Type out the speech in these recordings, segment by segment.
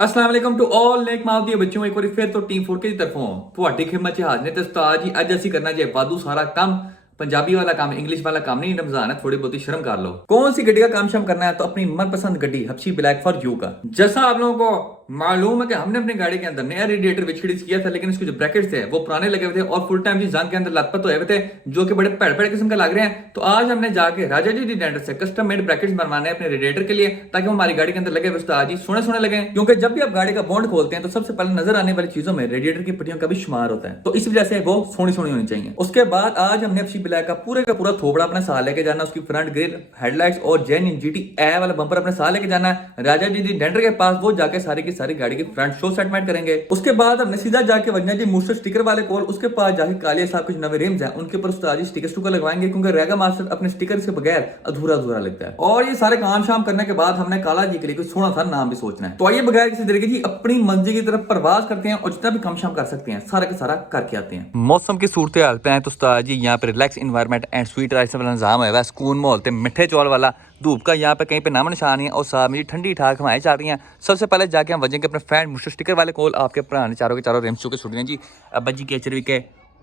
अस्सलाम वालेकुम to all नेक माल दी बच्चों एक बार फिर तो टीम 4 की तरफों ਤੁਹਾਡੀ ਖਿਦਮਤ 'ਚ ਹਾਜ਼ਰ ਨੇ ਤੇ ਉਸਤਾਦ ਜੀ ਅੱਜ ਅਸੀਂ ਕਰਨਾ ਜੇ ਵਾਧੂ ਸਾਰਾ ਕੰਮ पंजाबी वाला काम इंग्लिश वाला काम नहीं रमजान है थोड़ी बहुत शर्म कर लो। कौन सी गड्डी का काम शम करना है तो अपनी मनपसंद गड्डी हब्शी ब्लैक फॉर यू का। जैसा आप लोगों को मालूम है कि हमने अपनी गाड़ी के अंदर नया रेडिएटर विचखिड़िस किया था, लेकिन इसके जो ब्रैकेट्स थे वो पुराने लगे हुए थे और फुल टाइम जंग के अंदर लथपथ हुए थे जो कि बड़े भैड़ किस्म का लग रहे हैं। तो आज हमने जाके राजा जी डेंटर से कस्टम मेड ब्रैकेट्स बनवाने अपने रेडिएटर के लिए ताकि वो हमारी गाड़ी के अंदर लगे उस्ताद जी सोने लगे, क्योंकि जब भी आप गाड़ी का बॉन्ड खोलते हैं तो सबसे पहले नजर आने वाली चीजों में रेडिएटर की पट्टियों का भी शुमार होता है, तो इस वजह से वो सोनी होनी चाहिए। उसके बाद आज हमने हब्शी ब्लैक का पूरा थोबड़ा अपने साथ लेके जाना, उसकी फ्रंट ग्रिल हेडलाइट्स और जेन जीटी ए वाला बम्पर अपने साथ लेके जाना है राजा जी डेंटर के पास। वो जाके सारी की सारी गाड़ी की फ्रंट शो सेटमेंट करेंगे। उसके बाद हमने सीधा जाके वजना जी मूस्टर स्टिकर वाले कोल उसके पास जाके कालिया साहब कुछ नवे रिम्स हैं उनके ऊपर उस्ताद जी स्टिकर लगवाएंगे, क्योंकि रेगा मास्टर अपने स्टिकर के बगैर अधूरा लगता है। और ये सारे काम शाम करने के बाद हमने काला जी के लिए कुछ सोना सा नाम भी सोचना है। तो आइए बगैर किसी तरीके की अपनी मंजिल की तरफ प्रवास करते हैं और जितना भी काम शाम कर सकते हैं सारा का सारा करके आते हैं। मौसम की सूरत हाल पे है तो उस्ताद जी यहाँ पे relax environment and sweet rice वाला निजाम है, सुकून माहौल ते मिठे चौल वाला धूप का यहाँ पे कहीं पे नाम निशान है और साथ में ठंडी ठाक हवाएं चल रही हैं। सबसे पहले जाके हम वजेंगे अपने फैन मुश्तर स्टिकर वाले कोल। आपके भरा ने चारों के चारों रिम्स चुके सुट जी अब्बा जी के एचरवी के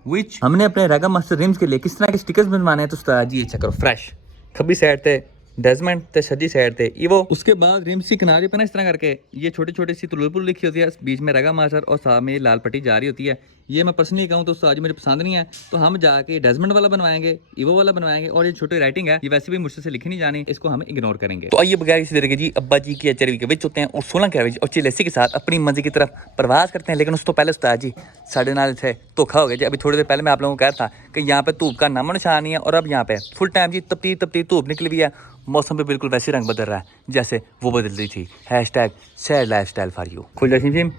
विच हमने अपने रेगा मास्टर रिम्स के लिए किस तरह के स्टिकर्स बनवाने हैं तो उस्ताद जी चेक करो। फ्रेश खब्बी साइड थे डेजमेंट ते सज्जी साइड थे इवो। उसके बाद रिम्स की किनारे पे ना इस तरह करके ये छोटी सी तुलुल लिखी होती है, बीच में रेगा मास्टर और साथ में लाल पट्टी जा रही होती है। ये मैं पर्सनली कहूँ तो आज मुझे पसंद नहीं है, तो हम जाके डेजमेंट वाला बनवाएंगे, इवो वाला बनवाएंगे। और ये छोटी राइटिंग है ये वैसे भी मुझसे लिखी नहीं जानी, इसको हम इग्नोर करेंगे। तो आइए बगैर किसी तरीके जी अब्बा जी की एचरवी के विच होते हैं और 16 कैरेज और चिलेसी के साथ अपनी मंजिल की तरफ प्रवास करते हैं। लेकिन उस तो पहले उस्ताद जी साढ़े नाल थे धोखा हो गया जी। अभी थोड़ी देर पहले मैं आप लोगों को कहा था कि यहाँ पे धूप का नामो निशान नहीं है और अब यहाँ पे फुल टाइम जी तपती धूप निकली हुई है। मौसम पे बिल्कुल वैसे रंग बदल रहा है जैसे वो बदल रही थी। Hashtag sad lifestyle for you खुल जाए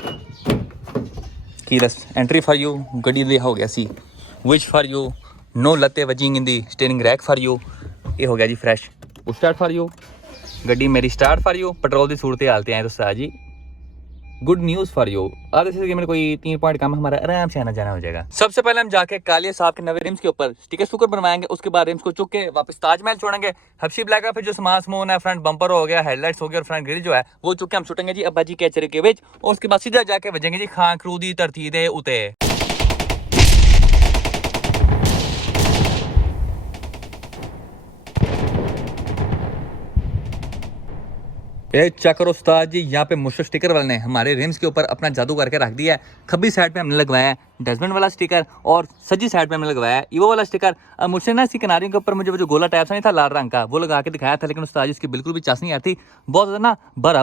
कीलेस एंट्री फॉर यू गड्डी दे हो गया सी विच फॉर यू नो लत्ते वजिंग इन दी स्टीयरिंग रैक फॉर यू। ये हो गया जी फ्रैश स्टार्ट फॉर यू गड्डी मेरी स्टार्ट फॉर यू। पेट्रोल की सूरत हालते हैं तो उस्ताद जी गुड न्यूज़ फॉर यू। आधे से मेरे कोई 3 पॉइंट काम हमारा आराम से आना जाना हो जाएगा। सबसे पहले हम जाके कालिया साहब के नवे रिम्स के ऊपर स्टिकर बनवाएंगे। उसके बाद रिम्स को चुक के वापस ताजमहल छोड़ेंगे। हब्शी ब्लैक का फिर जो सामान है फ्रंट बम्पर हो गया, हेडलाइट्स हो गया और फ्रंट ग्रिल जो है वो चुक के हम छुटेंगे जी अब्बा जी के एचरवी के विच। और उसके बाद सीधा जाके बजेंगे जी खां खरू दी धरती दे उते। चक्कर उस्ताद जी यहाँ पे मुश्तर स्टिकर वाले ने हमारे रिम्स के ऊपर अपना जादू करके रख दिया है। खब्बी साइड पे हमने लगवाया है डेजमेंट वाला स्टिकर और सज्जी साइड पे हमने लगवाया है ईवो वाला स्टिकर। अब मुझसे ना इसकी किनारियों के ऊपर मुझे वो जो गोला टाइप सा नहीं था लाल रंग का वो लगा के दिखाया था, लेकिन उस्ताद जी इसकी बिल्कुल भी चास नहीं आती थी। बहुत ज्यादा ना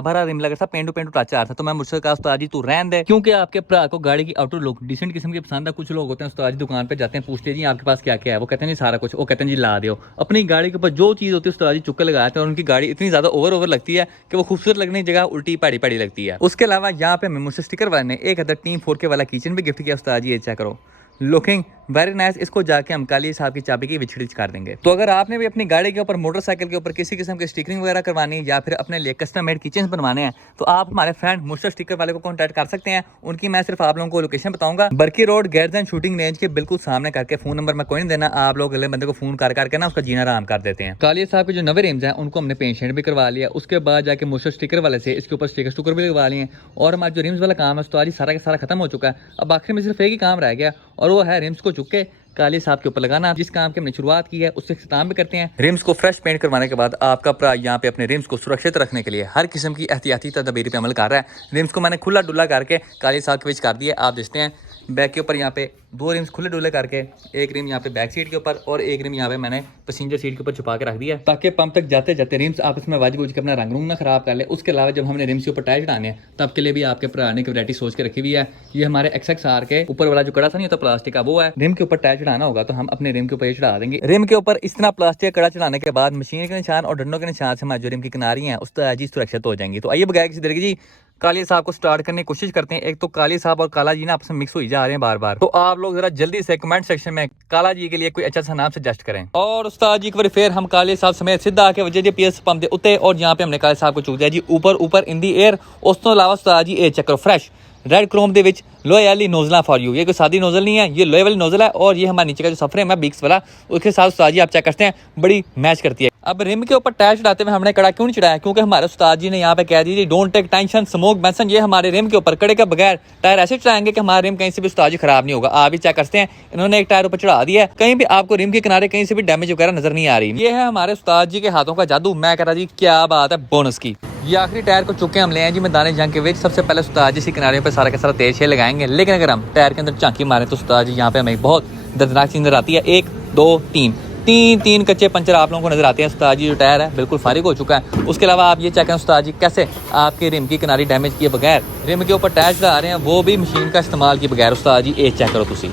भरा रिम लगा था, पेंटू टच आ रहा था। तो मैं मुझसे कहा उस्ताद जी तू रहन दे, क्योंकि आपके भरा को गाड़ी की आउटर लुक डिसेंट किस्म की पसंद है। कुछ लोग होते हैं उस्ताद जी दुकान पे जाते हैं पूछते जी आपके पास क्या क्या है, वो कहते हैं जी सारा कुछ। वो कहते हैं जी ला दो अपनी गाड़ी के ऊपर जो चीज़ होती है उस्ताद जी चुक्के लगाते हैं और उनकी गाड़ी इतनी ज्यादा ओवर लगती है कि वो खूबसूरत लगने की जगह उल्टी पहाड़ी लगती है। उसके अलावा यहाँ पे मुझसे स्टिकर वाले ने एक अदर टीम 4 के वाला किचन भी गिफ्ट किया उस्ताद जी। ये चेक करो लुकिंग वेरी नाइस। इसको जाके हम काली साहब की चाबी की विछड़िच कर देंगे। तो अगर आपने भी अपनी गाड़ी के ऊपर मोटरसाइकिल के ऊपर किसी किस्म की स्टिकरिंग वगैरह करवानी है या फिर अपने लिए कस्टम मेड किचन बनवाने हैं तो आप हमारे फ्रेंड मुश्तर स्टिकर वाले को कॉन्टैक्ट कर सकते हैं। उनकी मैं सिर्फ आप लोगों को लोकेशन बताऊंगा, बरकी रोड गैर्स एंड शूटिंग रेंज के बिल्कुल सामने करके। फोन नंबर मैं कोई नहीं देना, आप लोग अगले बंदे को फोन करके ना उसका जीना आराम कर देते हैं। कालिया साहब के जो नवे रिम्स हैं उनको हमने पेंट शेड भी करवा लिया। उसके बाद जाके मुश्तर स्टिकर वाले से इसके ऊपर स्टिकर भी लगवा लिए और हमारा जो रिम्स वाला काम है तो आज सारा का सारा खत्म हो चुका है। अब आखिर में सिर्फ एक ही काम रह गया और वो है रिम्स को चुक के काली साहब के ऊपर लगाना। जिस काम की हमने शुरुआत की है उससे इख्तिताम भी करते हैं। रिम्स को फ्रेश पेंट करवाने के बाद आपका भरा यहाँ पे अपने रिम्स को सुरक्षित रखने के लिए हर किस्म की एहतियाती तदबीर पे अमल कर रहा है। रिम्स को मैंने खुला डुला करके काली साहब के बीच कर दिया। आप देखते हैं बैक के ऊपर यहाँ पे 2 रिम्स खुले डुले करके, एक रिम यहाँ पे बैक सीट के ऊपर और एक रिम यहाँ पे मैंने पैसेंजर सीट के ऊपर छुपा के रख दिया ताकि पंप तक जाते जाते रिम्स आपस में वाज बूझ के अपना रंग ना खराब कर ले। उसके अलावा जब हमने रिम्स के ऊपर टायर चढ़ाने हैं तब के लिए भी आपके पुराने की वैरायटी सोच के रखी हुई है। ये हमारे XXR के ऊपर वाला जो कड़ा सा नहीं होता प्लास्टिक का वो है। रिम के ऊपर टायर चढ़ाना होगा तो हम अपने रिम के ऊपर चढ़ा देंगे। रिम के ऊपर इस तरह प्लास्टिक कड़ा चढ़ाने के बाद मशीन के निशान और डंडों के निशान से हमारी जो रिम की किनारी है उस तरह जी सुरक्षित हो जाएंगी। तो आइए बगैर किसी तरीके जी काली साहब को स्टार्ट करने की कोशिश करते हैं। एक तो काली साहब और काला जी ना आपस में मिक्स हुई जा रहे हैं बार बार, तो आप लोग जरा जल्दी से कमेंट सेक्शन में काला जी के लिए कोई अच्छा सा नाम सजेस्ट करें। और उस्ताद जी एक बार फिर हम काली साहब समेत सीधा आके वजह PS पंप दे उत्ते और यहाँ पे हमने काली साहब को चूक दिया जी ऊपर इन दी एयर। उस तो अलावा उस्ताद जी ए चक्कर फ्रेश रेड क्रोम दे विच लोहे वाली नोजला फॉर यू। ये कोई सादी नोजल नहीं है, ये लोहे वाली नोजल है और ये हमारे नीचे का जो सफर है बिग्स वाला उसके साथ उस्ताद जी आप चेक करते हैं बड़ी मैच करती है। अब रिम के ऊपर टायर चढ़ाते हुए हमने कड़ा क्यों नहीं चढ़ाया, क्योंकि हमारे उस्ताद जी ने यहाँ पे कह दी don't take tension smoke Benson, ये हमारे रिम के ऊपर कड़े के बगैर टायर ऐसे चढ़ाएंगे कि हमारा रिम कहीं से भी उस्ताद जी खराब नहीं होगा। आप भी चेक करते हैं इन्होंने एक टायर ऊपर चढ़ा दिया है, कहीं भी आपको रिम के किनारे कहीं से भी डैमेज वगैरह नजर नहीं आ रही। ये है हमारे उस्ताद जी के हाथों का जादू। मैं कह रहा जी क्या बात है बोनस की। ये आखिरी टायर को चुके हम ले हैं जी मैदान जंग के विच। सबसे पहले उस्ताद जी इसी किनारे पे सारा का सारा तेज छे लगाएंगे, लेकिन अगर हम टायर के अंदर झांकी मारें तो उस्ताद जी यहाँ पे हमें बहुत दर्दनाक चीज नजर आती है। 1 2 3 तीन कच्चे पंचर आप लोगों को नजर आते हैं। उस्ताद जी जो टायर है बिल्कुल फारिग हो चुका है। उसके अलावा आप ये चेक करें उस्ताद जी कैसे आपके रिम की किनारी डैमेज किए बगैर रिम के ऊपर टायर चढ़ा रहे हैं, वो भी मशीन का इस्तेमाल किए बगैर। उस्ताद जी ये चेक करो तुसी,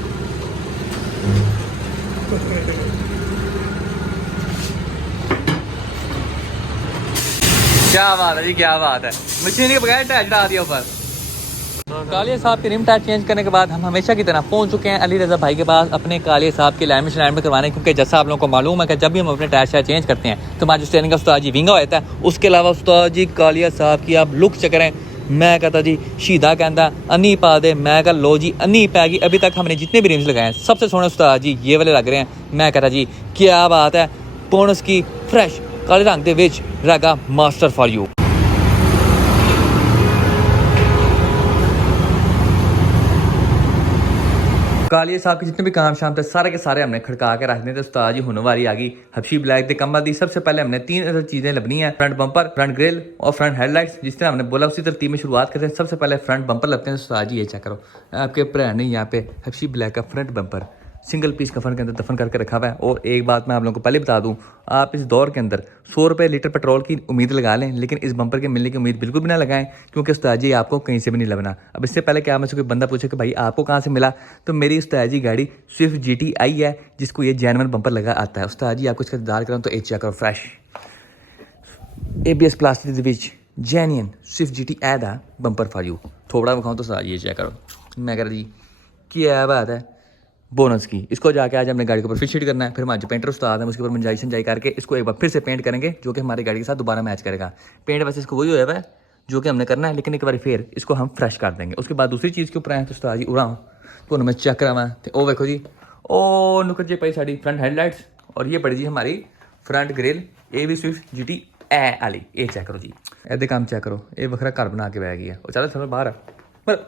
क्या बात है जी, क्या बात है, मशीन के बगैर टायर चढ़ा दिया ऊपर। कालिया साहब के रिम टायर चेंज करने के बाद हम हमेशा की तरह पहुंच चुके हैं अली रजा भाई के पास अपने कालिया साहब की अलाइनमेंट करवाने, क्योंकि जैसा आप लोगों को मालूम है कि जब भी हम अपने टायर शायर चेंज करते हैं तो हमारे स्टेयरिंग का उस्ताद जी विंगा होता है। उसके अलावा उस्ताद जी कालिया साहब की आप लुक चेक करें। मैं कहता जी शीदा कहता अन्नी पा दे, मैं कहा लो जी अन्नी पैगी। अभी तक हमने जितने भी रिम्स लगाए हैं सबसे सोने उस्ताद जी ये वाले लग रहे हैं। मैं कहता जी क्या बात है, बोनस की फ्रेश काले रंग दे विच रगा मास्टर फॉर यू। कालिया साहब के जितने भी काम शाम थे सारे के सारे हमने खड़का के रख दिए थे। उस्ताद जी होने वाली आ गई हबशी ब्लैक दे कम्बल दी। सबसे पहले हमने 3 चीजें लबनी है, फ्रंट बम्पर, फ्रंट ग्रिल और फ्रंट हेडलाइट्स। जिस तरह हमने बोला उसी तरतीब में शुरुआत करते हैं। सबसे पहले फ्रंट बम्पर लगते हैं। उस्ताद जी ये चेक करो, आपके भरा ने यहाँ पे हबशी ब्लैक का फ्रंट बम्पर सिंगल पीस कफन के अंदर दफन करके रखा हुआ है। और एक बात मैं आप लोगों को पहले बता दूं, आप इस दौर के अंदर 100 रुपये लीटर पेट्रोल की उम्मीद लगा लें, लेकिन इस बम्पर के मिलने की उम्मीद बिल्कुल भी ना लगाएं, क्योंकि उस्ताद जी आपको कहीं से भी नहीं लगना। अब इससे पहले क्या मुझसे कोई बंदा पूछे कि भाई आपको कहाँ से मिला, तो मेरी उस्ताद जी गाड़ी स्विफ्ट GT आई है जिसको ये जेन्युइन बम्पर लगा आता है। उस्ताद जी आपको इसका दार करूँ तो चेक करो, फ्रेश ABS प्लास्टिक विच जेन्युइन स्विफ्ट GT ऐड है बम्पर फॉर यू। थोड़ा दिखाऊँ तो उस्ताद जी ये चेक करो। मैं कह रहा जी क्या बात है बोनस की। इसको जाके आज हमने गाड़ी के ऊपर फिर शीट करना है। फिर हमारे जो पेंटर उस्ताद है उसके ऊपर मंजाई संजाई करके इसको एक बार फिर से पेंट करेंगे, जो कि हमारी गाड़ी के साथ दोबारा मैच करेगा। पेंट वैसे इसको वही हुआ है जो कि हमने करना है, लेकिन एक बार फिर इसको हम फ्रेश कर देंगे। उसके बाद दूसरी चीज़ के ऊपर आए तो उस्ताद जी उड़ाऊँ तो मैं चेक करावा तो देखो जी ओ नुकर जी पाई साड़ी फ्रंट हेडलाइट्स और ये पड़ी जी हमारी front grille AB Swift GT ए वाली। ये चेक करो जी, ऐसे काम चेक करो, ये वखरा घर बना के बह गई है। और चलो चलो बाहर पर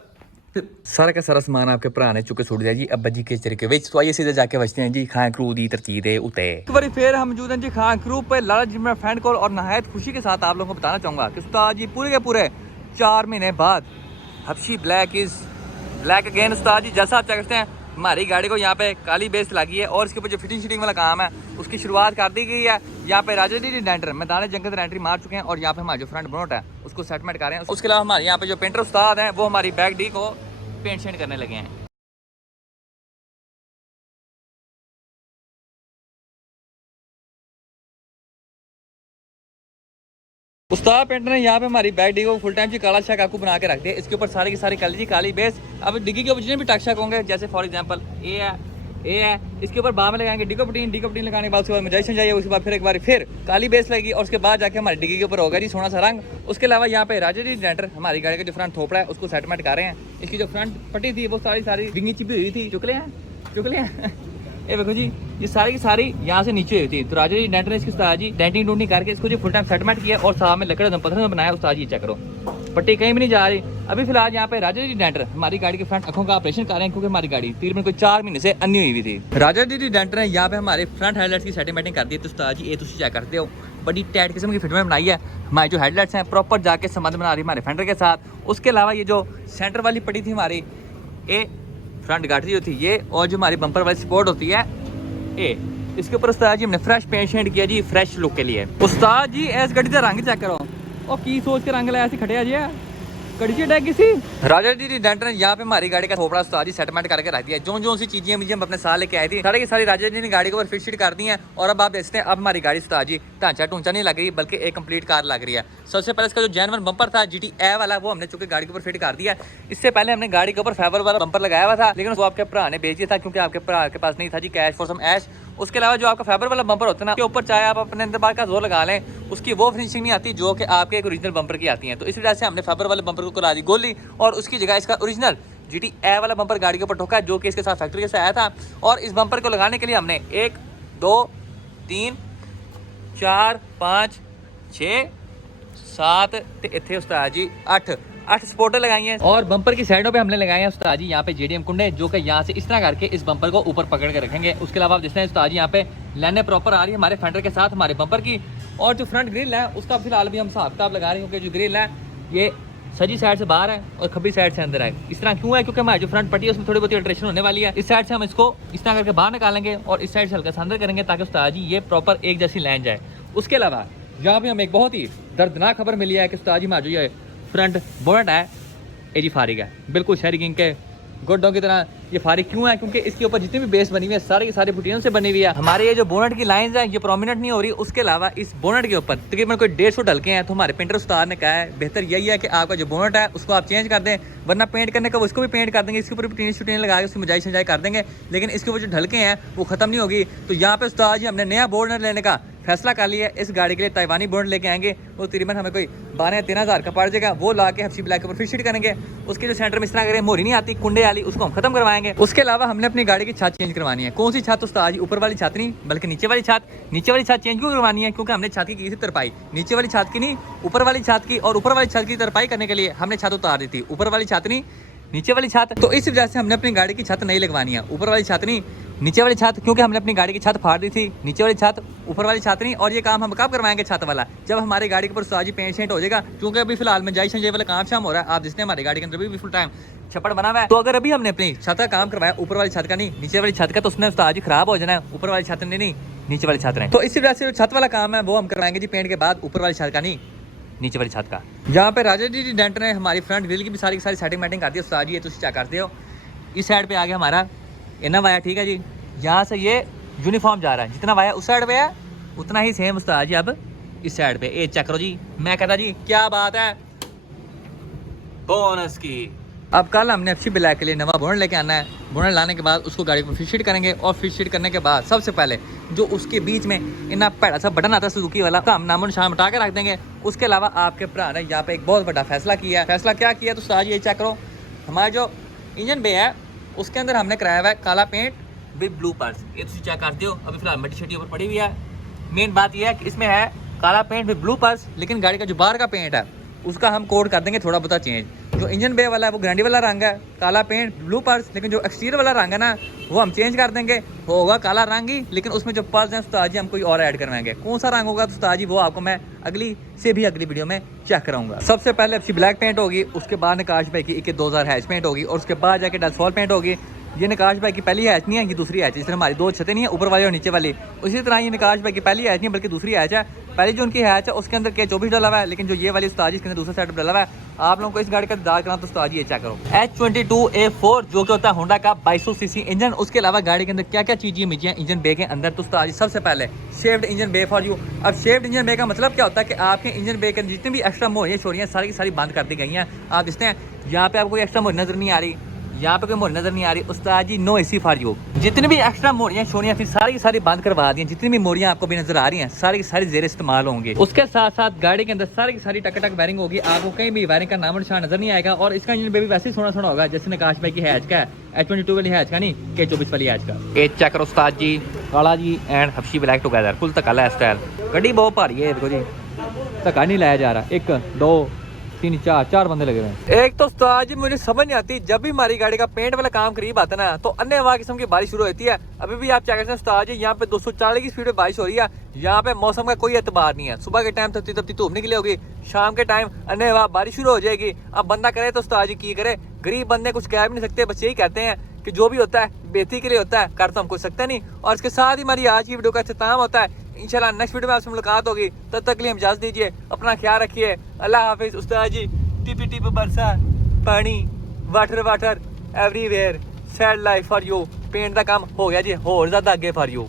सारा का सारा समान आपके भरा ने चुके सुट दिया जी अब्बा जी के तरीके विच। तो आइए सीधे जाके बचते हैं जी खां क्रू दी तरतीब दे उते। एक बार फिर हम मौजूद हैं जी खां क्रू पे लाला जी मेरा फ्रेंड को, और नहायत खुशी के साथ आप लोगों को बताना चाहूँगा कि उस्ताद जी पूरे के पूरे 4 महीने बाद हबशी ब्लैक इज ब्लैक अगेन। उस्ताद जी जैसा आप चेक करते हैं हमारी गाड़ी को यहाँ पे काली बेस लगी है और इसके ऊपर जो फिटिंग शिटिंग वाला काम है उसकी शुरुआत कर दी गई है। यहाँ पे राजा डी डेंटर मैदान जंगल एंट्री मार चुके हैं और यहाँ पे हमारे जो फ्रंट बोनट है उसको सेटमेंट कर रहे हैं। उसके अलावा हमारे यहाँ पे जो पेंटर उस्ताद हैं वो हमारी बैक डी को पेंट शेंट करने लगे हैं। उस्ताद पेंटर ने यहाँ पे हमारी बैक डिग्गी को फुल टाइम जी काला शक आपको बना के रख दिया। इसके ऊपर सारी की सारी काली जी काली बेस। अब डिग्गी के ऊपर जितने भी टक शक होंगे, जैसे फॉर एग्जांपल ए है इसके ऊपर बाद में लगाएंगे डिकोपटीन लगाने के बाद उसके बाद मुजाइसन चाहिए, उसके बाद फिर एक बार फिर काली बेस लगेगी और उसके बाद जाके हमारी डिग्गी के ऊपर होगा जी सोना सा रंग। उसके अलावा यहाँ पे राजा जी डेंटर हमारी गाड़ी का जो फ्रंट थोपड़ा है उसको सेटमेंट कर रहे हैं। इसकी जो फ्रंट पट्टी थी वो सारी डिंगी चिपी हुई थी, चुकले हैं ये देखो जी ये सारी की सारी यहाँ से नीचे हुई थी। तो राजा जी डेंटर ने इसकी उस्ताद जी डेंटिंग डूंटिंग करके इसको जो फुल टाइम सेटमेंट किया और साथ में लकड़ पत्थर में बनाया। उस्ताद जी चेक करो पट्टी कहीं भी नहीं जा रही। अभी फिलहाल यहाँ पे राजा जी डेंटर हमारी गाड़ी के फ्रंट आंखों का ऑपरेशन कर रहे हैं, क्योंकि हमारी गाड़ी तकरीबन कोई 4 महीने से अन्नी हुई थी। राजा जी डेंटर ने यहाँ पे हमारे फ्रंट हेडलाइट्स की सेटिंग कर दी। तो उस्ताद जी ये तुम चेक करते हो बड़ी टाइट किस्म की फिटमेंट बनाई है। हमारी जो हेडलाइट्स हैं प्रॉपर जाके संबंध बना रही है हमारे फेंडर के साथ। उसके अलावा ये जो सेंटर वाली पट्टी थी हमारी ये फ्रंट गाड़ी होती है ये, और जो हमारी बम्पर वाली सपोर्ट होती है ये, इसके ऊपर उस्ताद जी हमने फ्रेश पेंट शेंट किया जी फ्रेश लुक के लिए। उस्ताद जी इस गड्डी का रंग चेक करो और की सोच के रंग लाया ऐसे खड़े जी कड़ी टैग किसी राजा जी डेंटर ने यहाँ पे हमारी गाड़ी का थोपड़ा उस्ताद जी सेटमेंट करके रख दिया। जो सी चीजें मुझे हम अपने साथ लेके आई थी सारी की सारी राजा जी ने गाड़ी के ऊपर फिट कर दी है। और अब आप देखते हैं अब हमारी गाड़ी उस्ताद जी ढांचा ढूंचा नहीं लग रही बल्कि एक कंप्लीट कार लग रही है। सबसे पहले इसका जो जेन्युइन बम्पर था GT ए वाला वो हमने चूंकि गाड़ी के ऊपर फिट कर दिया। इससे पहले हमने गाड़ी के ऊपर फाइबर वाला बम्पर लगाया हुआ था, लेकिन वो आपके भरा ने बेच दिया था क्योंकि आपके भरा के पास नहीं था जी कैश फॉर सम ऐश। उसके अलावा जो आपका फाइबर वाला बम्पर होता है ना के ऊपर चाहे आप अपने अंदर बार का जोर लगा लें उसकी वो फिनिशिंग नहीं आती जो कि आपके एक ओरिजिनल बम्पर की आती है। तो इस वजह से हमने फाइबर वाले बम्पर को करा दी गोली और उसकी जगह इसका ओरिजिनल GT ए वाला बम्पर गाड़ी के ऊपर ठोका है, जो कि इसके साथ फैक्ट्री से आया था। और इस बम्पर को लगाने के लिए हमने 1 2 3 4 5 6 7 ਤੇ ਇੱਥੇ उस्ताद जी 8 सपोर्टर लगाई हैं। और बम्पर की साइडों पे हमने लगाए हैं उस्ताद जी यहाँ पे JDM कुंडे, जो कि यहाँ से इस तरह करके इस बम्पर को ऊपर पकड़ के रखेंगे। उसके अलावा आप जिसने उस्ताद जी यहाँ पे लाइनें प्रॉपर आ रही है हमारे फेंडर के साथ हमारे बम्पर की। और जो फ्रंट ग्रिल है उसका फिलहाल भी हम हिसाब किताब लगा रहे हैं, क्योंकि जो ग्रिल है ये सजी साइड से बाहर है और खब्बी साइड से अंदर है। इस तरह क्यों है? क्योंकि हमारी जो फ्रंट पट्टी है उसमें थोड़ी बहुत अल्ट्रेशन होने वाली है। इस साइड से हम इसको इस तरह करके बाहर निकालेंगे और इस साइड से हल्का सा अंदर करेंगे, ताकि उस्ताद जी ये प्रॉपर एक जैसी लाइन जाए। उसके अलावा यहाँ पे हमें एक बहुत ही दर्दनाक खबर मिली है कि उस्ताद जी हमारा जो ये फ्रंट बोनट है ये जी फारिग है, बिल्कुल शहरी किंग के गुड्डों की तरह ये फारिग क्यों है? क्योंकि इसके ऊपर जितनी भी बेस बनी हुई है सारी की सारी पुटियों से बनी हुई है। हमारे ये जो बोनट की लाइंस है ये प्रोमिनेंट नहीं हो रही। उसके अलावा इस बोनट के ऊपर तकरीबन कोई 150 ढलके हैं। तो हमारे पेंटर उस्ताद ने कहा है बेहतर यही है कि आपका जो बोनट है उसको आप चेंज कर दें, वरना पेंट करने का उसको भी पेंट कर देंगे, इसके ऊपर भी टीनी शुटीन लगा के उसकी मजाई शजाई कर देंगे, लेकिन इसके ऊपर जो ढलके हैं वो खत्म नहीं होगी। तो यहाँ पे उस्ताद जी हमने नया बोनट लेने का फैसला कर लिया है। इस गाड़ी के लिए ताइवानी बोनट लेके आएंगे, वो तकरीबन हमें कोई 12-13 हज़ार का पड़ जाएगा। वो ला के हफ्सी ब्लैक के ऊपर फिर फिट करेंगे। उसके जो सेंटर में इस तरह करें मोरी नहीं आती कुंडे वाली, उसको हम खत्म करवाएंगे। उसके अलावा हमने अपनी गाड़ी की छत चेंज करवानी है। कौन सी छत उस्ताद जी? ऊपर वाली छत नहीं बल्कि नीचे वाली छत। नीचे वाली छत चेंज क्यों करवानी है? क्योंकि हमने छत की थी तरपाई, नीचे वाली छत की नहीं ऊपर वाली छत की। और ऊपर वाली छत की तरपाई करने के लिए हमने छत उतार दी थी, ऊपर वाली छत नहीं नीचे वाली छत। तो इस वजह से हमने अपनी गाड़ी की छत नहीं लगवानी है, ऊपर वाली छत नहीं नीचे वाली छत, क्योंकि हमने अपनी गाड़ी की छत फाड़ दी थी। नीचे वाली छत ऊपर वाली छत नहीं। और ये काम हम कब करवाएंगे? छत वाला जब हमारी गाड़ी के ऊपर उस्ताद जी पेंट शेंट हो जाएगा, क्योंकि अभी फिलहाल में जाई वाला काम शाम हो रहा है। आप जिसने हमारी गाड़ी के अंदर भी फुल टाइम छप्पड़ बना हुआ है। तो अगर अभी हमने अपनी छत का काम करवाया ऊपर वाली छत का नहीं नीचे वाली छत का, तो उसने उस्ताद जी खराब हो जाना है। ऊपर वाली छत नहीं नीचे वाली छत नहीं। तो इसी वजह से जो छत वाला काम है वो हम करवाएंगे जी पेंट के बाद, ऊपर वाली छत का नहीं नीचे वाली छत का। यहाँ पे राजा जी डेंट ने हमारी फ्रंट व्हील की भी सारी सेटिंग मैटिंग कर दी है उस्ताद जी, ये तुम चेक करते हो। इस साइड पे आ गया हमारा इना वाया, ठीक है जी। यहाँ से ये यूनिफॉर्म जा रहा है, जितना वाया उस साइड पे है उतना ही सेम उस्ताद जी अब इस साइड पे। ये चेक करो जी, मैं कहता जी क्या बात है बोनस की। अब कल हमने FC ब्लैक के लिए नवा बोनट लेके आना है। बोनट लाने के बाद उसको गाड़ी को फिट शीट करेंगे और फिट शीट करने के बाद सबसे पहले जो उसके बीच में इतना पैड़ा सा बटन आता है सुजुकी वाला, तो हम नामो निशान हटा के रख देंगे। उसके अलावा आपके भरा ने यहाँ पे एक बहुत बड़ा फैसला किया है। फैसला क्या किया? तो उस्ताद जी ये चेक करो, हमारा जो इंजन बे है उसके अंदर हमने कराया हुआ है काला पेंट विद ब्लू पर्स। ये तुम चेक करते हो, अभी फिलहाल मट्टी शट्टी ऊपर पड़ी हुई है। मेन बात यह है कि इसमें है काला पेंट विद ब्लू पर्स, लेकिन गाड़ी का जो बाहर का पेंट है उसका हम कोड कर देंगे थोड़ा बहुत चेंज। जो इंजन बे वाला है वो ग्रैंडी वाला रंग है, काला पेंट ब्लू पर्स, लेकिन जो एक्सटीरियर वाला रंग है ना वो हम चेंज कर देंगे, होगा काला रंग ही, लेकिन उसमें जो पर्स हैं उस्ताद जी हम कोई और ऐड करवाएंगे। कौन सा रंग होगा तो उस्ताद जी वो आपको मैं अगली से भी अगली वीडियो में चेक कराऊंगा। सबसे पहले FC ब्लैक पेंट होगी, उसके बाद नकाश भाई की 21-2000 हैच पेंट होगी, और उसके बाद जाके डेल्सफॉल पेंट होगी। ये नकाश भाई की पहली हैच नहीं है, ये दूसरी हैच है। इसलिए हमारी 2 छतें नहीं है, ऊपर वाली और नीचे वाली। उसी तरह ये नकाश भाई की पहली हैच नहीं बल्कि दूसरी हैच है। पहली जो उनकी हैच है उसके अंदर के 24 डला हुआ है, लेकिन जो ये वाली उस्ताद जी इसके अंदर दूसरा सेटअप डला हुआ है। आप लोगों को इस गाड़ी का दाग करना तो उस्ताद जी ये चेक करो, H22A4 जो कि होता है होंडा का 2200 सीसी इंजन। उसके अलावा गाड़ी के अंदर क्या क्या चीज़ें मिली हैं इंजन बे के अंदर, तो उस्ताद जी सबसे पहले shaped engine bay for you. अब शेप्ड इंजन बे का मतलब क्या होता है कि आपके इंजन बे के जितनी भी एक्स्ट्रा मोहरियाँ छोरियाँ सारी की सारी बंद कर दी गई हैं। आप देखते हैं यहाँ पे आपको कोई एक्स्ट्रा मोहरी नजर नहीं आ रही, यहाँ पे कोई मोहरी नजर नहीं आ रही। उस्ताद जी नो AC फॉर यू। जितनी भी एक्स्ट्रा मोहरियाँ छोड़ियाँ थी सारी की सारी बंद करवा दी हैं। जितनी भी मोहरियाँ आपको भी नजर आ रही हैं सारी की सारी जेर इस्तेमाल होंगे। उसके साथ साथ गाड़ी के अंदर सारी की सारी टक वायरिंग होगी, आपको कहीं भी वायरिंग का नामो निशान नजर नहीं आएगा। और इसका इंजन भी वैसे ही सोना होगा जैसे नकाश भाई की हैच का है, H22 वाली हैच का नहीं, K24 वाली हैच का। ये चेक करो उस्ताद ji, Kala ji and FC black together, full धक्का है स्टाइल। गड्डी बहुत भारी है, देखो जी धक्का नहीं लाया जा रहा। 1 2 3 4 बंदे लगे हुए हैं। एक तो उस्ताद जी मुझे समझ नहीं आती, जब भी हमारी गाड़ी का पेंट वाला काम करीब आता है ना तो अन्य वहाँ किस्म की बारिश शुरू होती है। अभी भी आप चेक करते हैं उस्ताद जी यहाँ पे 240 की स्पीड में बारिश हो रही है। यहाँ पे मौसम का कोई एतबार नहीं है। सुबह के टाइम तपती धूप निकली होगी, शाम के टाइम अन्य वहाँ बारिश शुरू हो जाएगी। अब बंदा करे तो उस्ताद जी की करे, गरीब बंदे कुछ कह भी नहीं सकते। बस यही कहते हैं कि जो भी होता है बेहतरी के लिए होता है, कर तो हम कुछ सकते नहीं। और इसके साथ ही हमारी आज की वीडियो का अख्ताम होता है। इंशाल्लाह नेक्स्ट वीडियो में आपसे मुलाकात होगी, तब तक के लिए हम इजाज़त दीजिए, अपना ख्याल रखिए, अल्लाह हाफिज़। उस्ताद जी टिप टिप बरसा पानी, water everywhere, sad life for you. Paint का काम हो गया जी, होर ज़्यादा अगे फॉर यू।